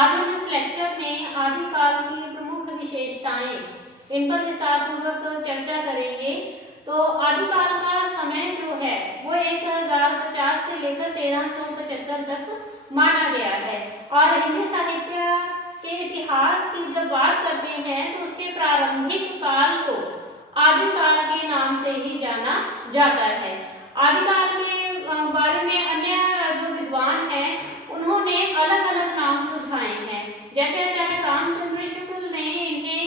आज हम इस लेक्चर में आदिकाल की प्रमुख विशेषताएं इन पर विस्तार पूर्वक चर्चा करेंगे। तो आदिकाल का समय जो है वो 1050 से लेकर 1375 तक माना गया है और हिंदी साहित्य के इतिहास की जब बात करते हैं तो उसके प्रारंभिक काल को आदिकाल के नाम से ही जाना जाता है। आदिकाल के बारे में अन्य जो विद्वान हैं उन्होंने अलग अलग नाम सुझाए हैं। जैसे आचार्य रामचंद्र शुक्ल ने इन्हें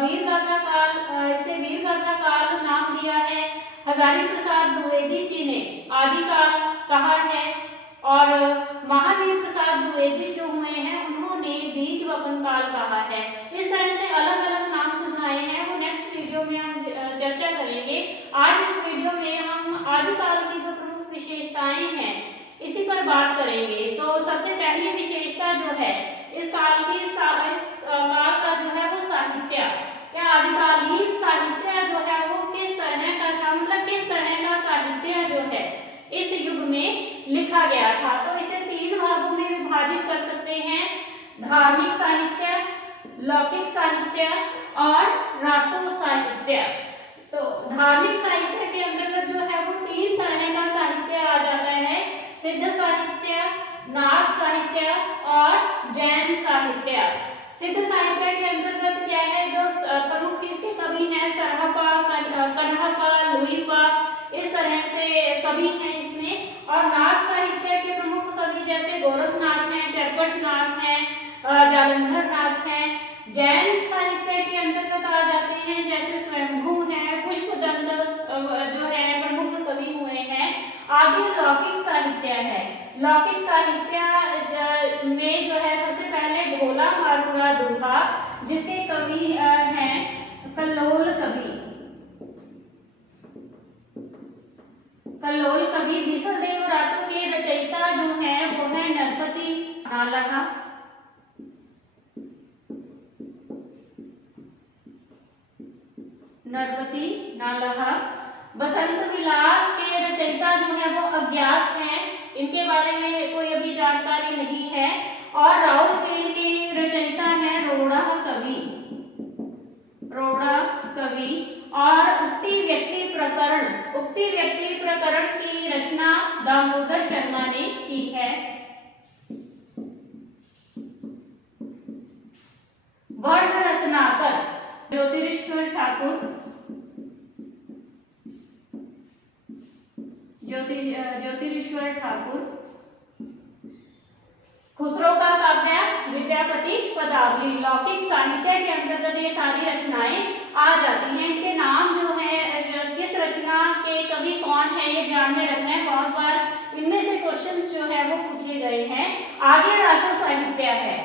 वीरगाथा काल, इसे वीरगाथा काल नाम दिया है। हजारी प्रसाद द्विवेदी जी ने आदिकाल कहा है और महावीर प्रसाद द्विवेदी जो हुए हैं उन्होंने बीज वपन काल कहा है। इस तरह से अलग अलग नाम सुझाए हैं, वो नेक्स्ट वीडियो में हम चर्चा करेंगे। आज इस वीडियो में हम आदिकाल की जो प्रमुख विशेषताएं हैं इसी पर बात करेंगे। तो सबसे पहली विशेषता जो है इस काल की, इस काल का जो है वो साहित्य या आदिकालीन साहित्य जो है वो किस तरह का था, मतलब किस तरह का साहित्य जो है इस युग में लिखा गया था। तो इसे 3 भागों में विभाजित कर सकते हैं: धार्मिक साहित्य, लौकिक साहित्य और रासो साहित्य। तो धार्मिक साहित्य के अंतर्गत जो है वो 3 तरह का साहित्य आ जाता है: सिद्ध साहित्य, नाथ साहित्य और जैन साहित्य। सिद्ध साहित्य के अंतर्गत क्या है, जो प्रमुख इसके कवि हैं सरहपा, कन्हपा, लुईपा, इस तरह से कवि हैं इसमें। और नाथ साहित्य के प्रमुख कवि जैसे गोरखनाथ हैं, चरपटनाथ हैं, जालंधर नाथ हैं। जैन साहित्य के अंतर्गत आ जाते हैं जैसे स्वयंभू हैं, पुष्पदंत जो है प्रमुख कवि हुए हैं। आगे लौकिक साहित्य है। लौकिक साहित्य में जो है सबसे पहले ढोला मारूड़ा दुल्हा, जिसके कवि हैं कल्लोल कवि। कल्लोल कवि बीसलदेव रासो के रचयिता जो है वो है नरपति नालहा। नरपति नालहा। बसंत विलास के रचयिता जो है वो अज्ञात हैं, इनके बारे में कोई अभी जानकारी नहीं है। और राउरकेला के रचयिता हैं रोड़ा कवि। रोड़ा कवि। और उक्ति व्यक्ति प्रकरण की रचना दामोदर शर्मा ने की है। वर्ण रत्नाकर ज्योतिरीश्वर ठाकुर। ज्योतिरीश्वर ठाकुर। खुसरो का काव्य विद्यापति पदावली। लौकिक साहित्य के अंतर्गत ये सारी रचनाएं आ जाती हैं। इनके नाम जो है, किस रचना के कवि कौन है, ये ध्यान में रखना है। बहुत बार इनमें से क्वेश्चंस जो है वो पूछे गए हैं। आगे रासो साहित्य है।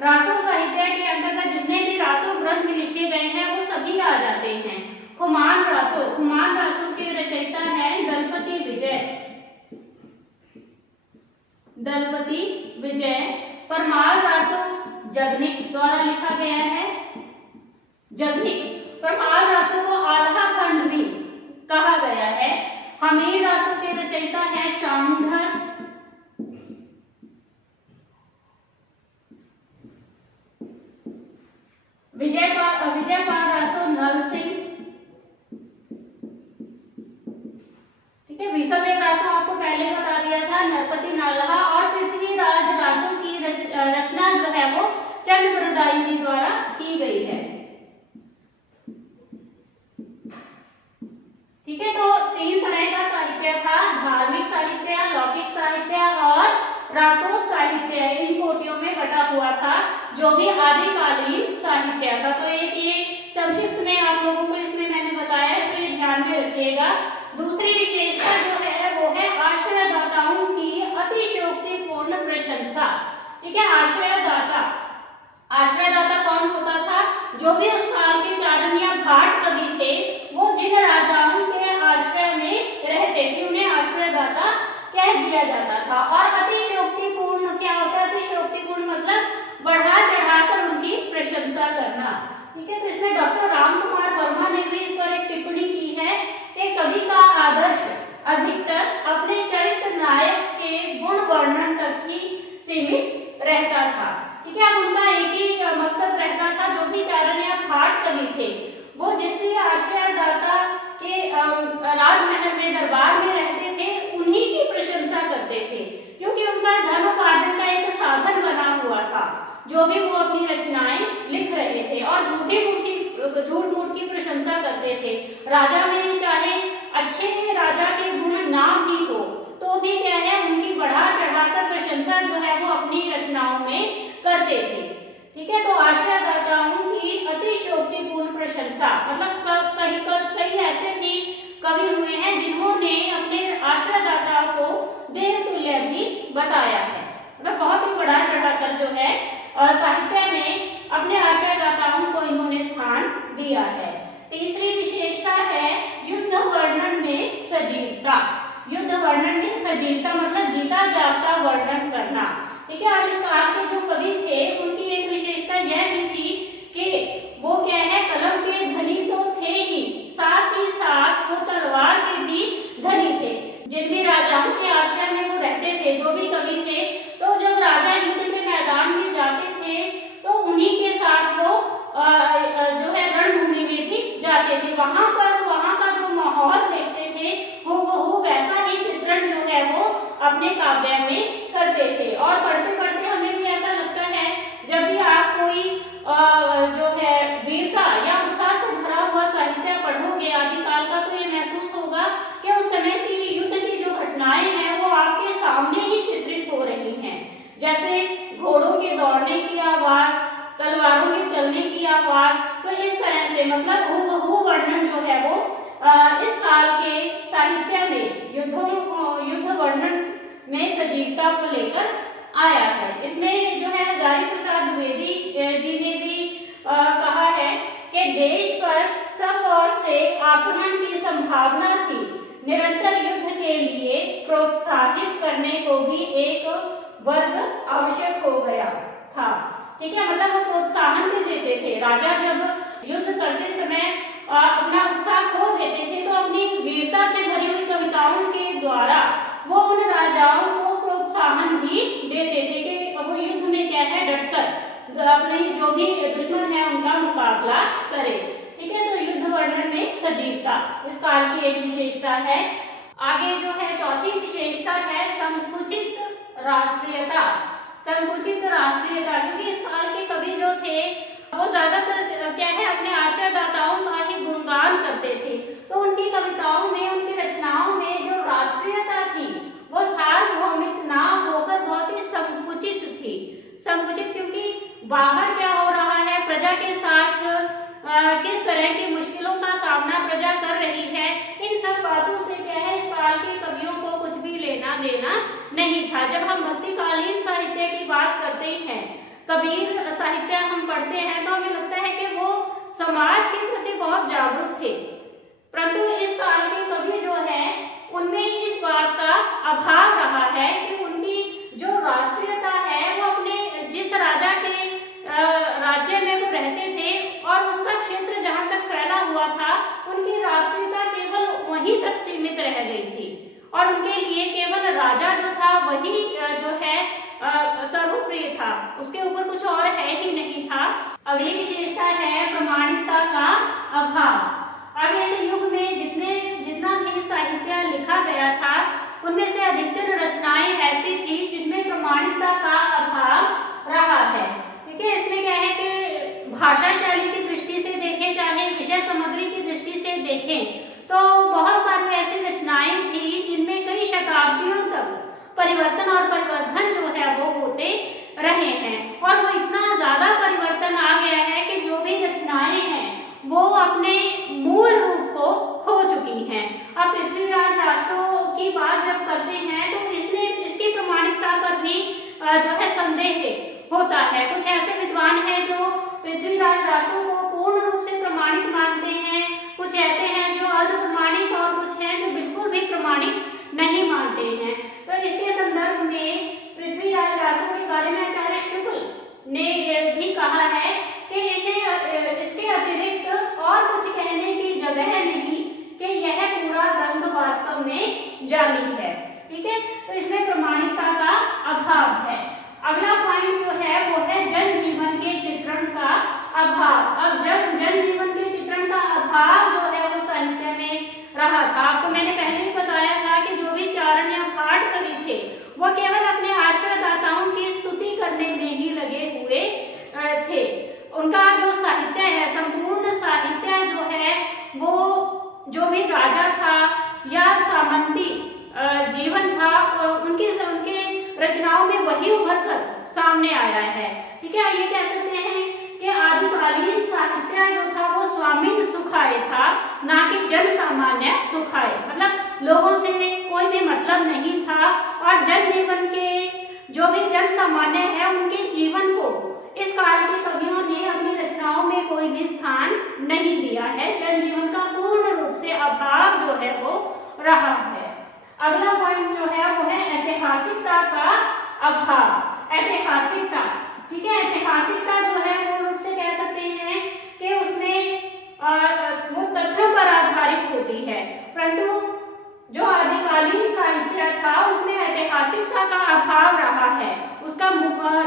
रासो साहित्य के अंतर्गत जितने भी रासो ग्रंथ लिखे गए हैं वो सभी आ जाते हैं। खुमान रासो के रचयिता हैं दलपति विजय। परमाल रासो जगनिक द्वारा लिखा गया है। परमाल रासो को आल्हा खंड भी कहा गया है। हमीर रासो के रचयिता हैं शाणुधर। विजयपाल रासो नल सिंह। ठीक है। बीसलदेव रासो आपको पहले बता दिया था, नरपति नालहा। और पृथ्वीराज रासो की रचना जो है वो चंद बरदाई जी द्वारा की गई है। ठीक है। तो 3 तरह का साहित्य था: धार्मिक साहित्य, लौकिक साहित्य और रासो साहित्य। इन कोटियों में बटा हुआ था जो भी आदिकालीन साहित्य था। तो एक ये संक्षिप्त में आप लोगों को इसमें मैंने बताया, तो ये ध्यान में रखिएगा। दूसरी विशेषता जो है वो है आश्रयदाताओं की अतिशयोक्तिपूर्ण प्रशंसा। ठीक है। आश्रयदाता कौन होता था? जो भी उस काल के चारण या भाट कवि थे वो जिन राजाओं के आश्रय में रहते थे उन्हें आश्रयदाता कह दिया जाता था। और अतिशयोक्तिपूर्ण क्या होता है? अतिशयोक्तिपूर्ण मतलब बढ़ा चढ़ाकर उनकी प्रशंसा करना। ठीक है। तो इसमें डॉक्टर रामकुमार वर्मा ने भी इस पर एक टिप्पणी की है कि कवि का आदर्श अधिकतर अपने चरित्र नायक के गुण वर्णन तक ही सीमित रहता था। ठीक है। अब थे वो जिसके आश्रयदाता के राजमहल में दरबार में रहते थे उन्हीं की प्रशंसा करते थे, क्योंकि उनका धनोपार्जन का एक साधन बना हुआ था जो भी वो अपनी रचनाएं लिख रहे थे, और झूठ मूठ की प्रशंसा करते थे। राजा में चाहे अच्छे राजा के गुण ना भी हो तो भी क्या है उनकी बढ़ा चढ़ाकर प्रशंसा जो है वो अपनी रचनाओं में करते थे। ठीक है, तो आश्रयदाताओं की अतिशयोक्तिपूर्ण प्रशंसा, मतलब कई ऐसे भी कवि हुए हैं जिन्होंने अपने आश्रयदाताओं को देव तुल्य भी बताया है, मतलब बहुत ही बढ़ा चढ़ाकर जो है साहित्य में अपने आश्रयदाताओं को इन्होंने स्थान दिया है। तीसरी विशेषता है युद्ध वर्णन में सजीवता। युद्ध वर्णन में सजीवता मतलब जीता जागता वर्णन करना। ठीक है, और इस काल के जो कवि थे उनकी एक विशेषता यह भी थी कि वो क्या है कलम के धनी तो थे ही साथ वो तलवार के भी धनी थे। जिन भी राजाओं के आश्रय में वो रहते थे, जो भी कवि थे, तो जब राजा युद्ध के मैदान में जाते थे तो उन्हीं के साथ वो जो है रणभूमि में भी जाते थे। वहां का जो माहौल देखते थे वो वैसा ही चित्रण जो है वो अपने काव्य में करते थे। और पढ़ते पढ़ते हमें भी ऐसा लगता है जब भी आप कोई जो है वीरता या उत्साह से भरा हुआ साहित्य पढ़ोगे आदिकाल का, तो ये महसूस होगा कि उस समय की युद्ध की जो घटनाएं हैं वो आपके सामने ही चित्रित हो रही हैं। जैसे घोड़ों के दौड़ने की आवाज, तलवारों के चलने की आवाज, तो इस तरह से मतलब हूबहू वर्णन जो है वो इस काल के साहित्य में युद्ध वर्णन में सजीवता को लेकर आया है। इसमें जो है हजारी प्रसाद द्विवेदी जी ने भी कहा है कि देश पर सब ओर से आक्रमण की संभावना थी, निरंतर युद्ध के लिए प्रोत्साहित करने को भी एक वर्ग आवश्यक हो गया था। ठीक है, मतलब वो प्रोत्साहन भी देते थे। राजा जब युद्ध करते समय अपना उत्साह खो देते थे तो अपनी वीरता से भरी हुई कविताओं के द्वारा वो उन राजाओं को प्रोत्साहन भी देते थे कि वो युद्ध में क्या है डटकर अपने जो भी दुश्मन है उनका मुकाबला करे। ठीक है, तो युद्ध वर्णन में सजीवता इस काल की एक विशेषता है। आगे जो है चौथी विशेषता है संकुचित राष्ट्रीयता। संकुचित राष्ट्रीयता, क्योंकि इस काल के कवि जो थे वो ज्यादातर क्या है अपने आश्रयदाताओं का ही गुणगान करते थे, तो उनकी कविताओं में उनकी रचनाओं में जो राष्ट्रीयता थी वो सार्वभौमिक ना होकर बहुत ही संकुचित थी। संकुचित क्योंकि बाहर क्या हो रहा है, प्रजा के साथ किस तरह की मुश्किलों का सामना प्रजा कर रही है, इन सब बातों से क्या है इस काल के कवियों को कुछ भी लेना देना नहीं था। जब हम भक्तिकालीन साहित्य की बात करते हैं, कबीर साहित्य हम पढ़ते हैं तो हमें लगता है कि वो समाज के प्रति बहुत जागरूक थे, परंतु इस काल के कवि जो है उनमें इस बात का अभाव रहा है कि उनकी जो राष्ट्रीयता है वो अपने जिस राजा के राज्य में वो रहते थे और उसका क्षेत्र जहाँ तक फैला हुआ था, उनकी राष्ट्रीयता केवल वहीं तक सीमित रह गई थी और उनके लिए केवल राजा जो था वही जो है सर्वप्रिय था, उसके ऊपर कुछ और है ही नहीं था। अगली विशेषता है प्रमाणिकता का अभाव। आगे से युग में जितना भी साहित्य लिखा गया था उनमें से अधिकतर रचनाएं ऐसी थी जिनमें प्रमाणिकता का अभाव रहा है। ठीक है, इसमें क्या है कि भाषा शैली की दृष्टि से देखें चाहे विषय सामग्री की दृष्टि से देखें तो बहुत सारी ऐसी रचनाएं थी जिनमें कई शताब्दियों तक परिवर्तन और परिवर्धन जो है वो होते रहे हैं, और वो इतना ज्यादा परिवर्तन आ गया है कि जो भी रचनाएं हैं वो अपने मूल रूप को खो चुकी हैं। अब पृथ्वीराज रासो की बात जब करते हैं तो इसकी प्रमाणिकता पर भी जो है संदेह होता है। कुछ ऐसे विद्वान हैं जो पृथ्वीराज रासो को पूर्ण रूप से प्रमाणित मानते हैं, कुछ ऐसे हैं जो अर्ध प्रमाणित और कुछ हैं जो बिल्कुल भी प्रमाणित नहीं मानते हैं। तो इसके संदर्भ में पृथ्वीराज रासो के बारे में आचार्य शुक्ल ने भी कहा है कि इसके अतिरिक्त और कुछ कहने की जगह नहीं कि यह पूरा ग्रंथ वास्तव में जाली है। ठीक है, तो इसमें प्रमाणिकता का अभाव है। अगला पॉइंट जो है वो है जनजीवन के चित्रण का अभाव। अब जब जनजीवन के था। आपको मैंने पहले ही बताया था कि जो भी चारण या भाट कवि थे वो केवल अपने आश्रयदाताओं की स्तुति करने में ही लगे हुए थे। उनका जो साहित्य है, संपूर्ण साहित्य जो है वो जो भी राजा था या सामंती जीवन था उनके रचनाओं में वही उभर कर सामने आया है। ठीक है, ये कह सकते हैं कि आदिकालीन साहित्य जो था वो स्वामिन सुखाए था, ना कि जन सामान्य सुखाए। मतलब लोगों से कोई भी मतलब नहीं था और जन जीवन के जो भी जन सामान्य है उनके जीवन को इस काल के कवियों ने अपनी रचनाओं में कोई भी स्थान नहीं दिया है। जन जीवन का पूर्ण रूप से अभाव जो है वो रहा है। अगला पॉइंट जो है वो है ऐतिहासिकता का अभाव। ऐतिहासिकता, ठीक है, ऐतिहासिकता जो है मूल रूप से कह सकते हैं कि उसमें वो तथ्यों पर आधारित होती है, परंतु जो आदिकालीन साहित्य था उसमें ऐतिहासिकता का अभाव रहा है। उसका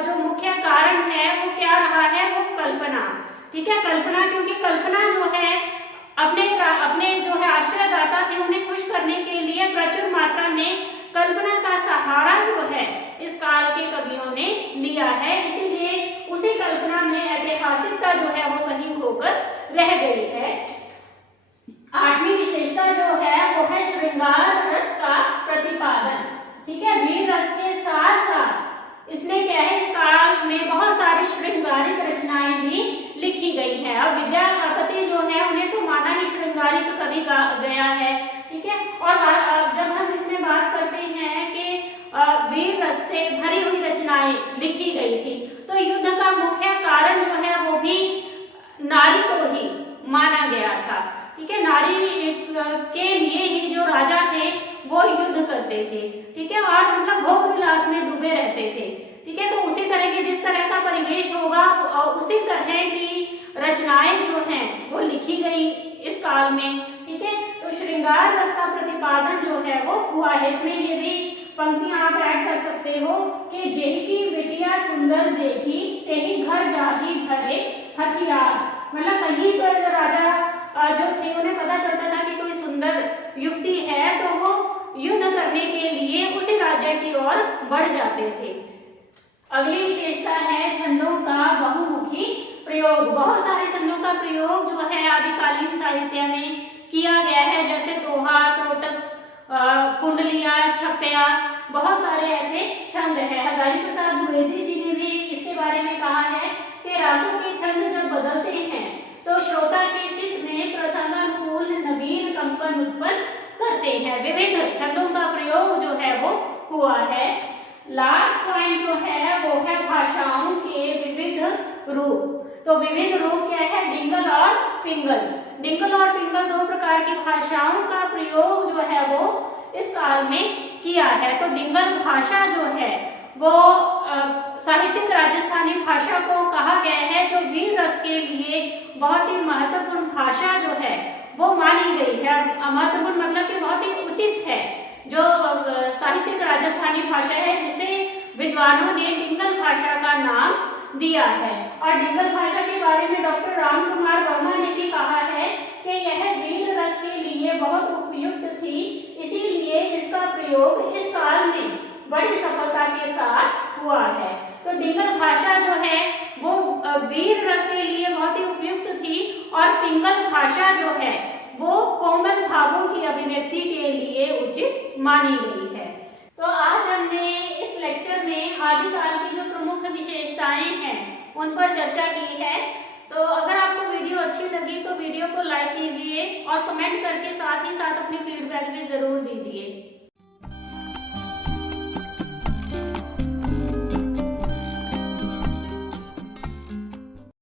जो मुख्य कारण है वो क्या रहा है, वो कल्पना। ठीक है, कल्पना, क्योंकि कल्पना जो है अपने जो है आश्रयदाता थे उन्हें खुश करने के लिए प्रचुर मात्रा में कल्पना का सहारा जो है इस काल के कवियों ने लिया है। इसीलिए उसी कल्पना में ऐतिहासिकता जो है वो कहीं खोकर रह गई है। आठवीं विशेषता जो है वो है श्रृंगार रस का प्रतिपादन। ठीक है, वीर रस के साथ साथ इसमें क्या है, इस काल में बहुत सारी श्रृंगारिक रचनाएं भी लिखी गई हैं। अब विद्यापति जो है उन्हें तो माना ही श्रृंगारिक कवि गया है। ठीक है, और जब हम इसमें बात करते हैं कि वीर रस से भरी हुई रचनाएं लिखी गई थी, तो युद्ध का मुख्य कारण जो है वो भी नारी को ही माना गया था। ठीक है, नारी के लिए ही जो राजा थे वो युद्ध करते थे। ठीक है, और मतलब भोग विलास में डूबे रहते थे। ठीक है, तो उसी तरह के जिस तरह का परिवेश होगा उसी तरह की रचनाएं जो हैं वो लिखी गई इस काल में। ठीक है, तो श्रृंगार रस का प्रतिपादन जो है वो हुआ है। इसमें ये भी पंक्तियां आप ऐड कर सकते हो कि जेही बिटिया सुंदर देखी तेही घर जाही धरे हथियार। मतलब कहीं पर राजा जो थे उन्हें पता चलता था कि कोई सुंदर युवती है तो वो युद्ध करने के लिए उसी राज्य की ओर बढ़ जाते थे। अगली विशेषता है छंदों का बहुमुखी प्रयोग। बहुत सारे छंदों का प्रयोग जो है आदिकालीन साहित्य में किया गया है, जैसे दोहा, त्रोटक, कुंडलिया, छप्पया, बहुत सारे ऐसे छंद हैं। हजारी प्रसाद द्विवेदी जी ने भी इसके बारे में कहा है कि रासों के छंद जब बदलते हैं तो श्रोता के चित्त में प्रसंगानुकूल नवीन कंपन उत्पन्न करते हैं। विविध छंदों का प्रयोग जो है वो हुआ है। लास्ट पॉइंट जो है वो है भाषाओं के विविध रूप। तो विविध रूप क्या है, डिंगल और पिंगल। डिंगल और पिंगल दो प्रकार की भाषाओं का प्रयोग जो है वो इस काल में किया है। तो डिंगल भाषा जो है वो साहित्यिक राजस्थानी भाषा को कहा गया है, जो वीर रस के लिए बहुत ही महत्वपूर्ण भाषा जो है वो मानी गई है। महत्वपूर्ण मतलब कि बहुत ही उचित है जो साहित्यिक राजस्थानी भाषा है, जिसे विद्वानों ने डिंगल भाषा का नाम दिया है। और डिंगल भाषा के बारे में डॉक्टर राम कुमार वर्मा ने भी कहा है कि यह वीर रस के लिए बहुत उपयुक्त थी, इसीलिए इसका प्रयोग इस काल में बड़ी सफलता के साथ हुआ है। तो डिंगल भाषा जो है वो वीर रस के लिए बहुत ही उपयुक्त थी और पिंगल भाषा जो है वो कोमल भावों की अभिव्यक्ति के लिए उचित मानी गई है। तो आज हमने इस लेक्चर में आदिकाल की जो प्रमुख विशेषताएं हैं उन पर चर्चा की है। तो अगर आपको वीडियो अच्छी लगी तो वीडियो को लाइक कीजिए और कमेंट करके साथ ही साथ अपनी फीडबैक भी जरूर दीजिए।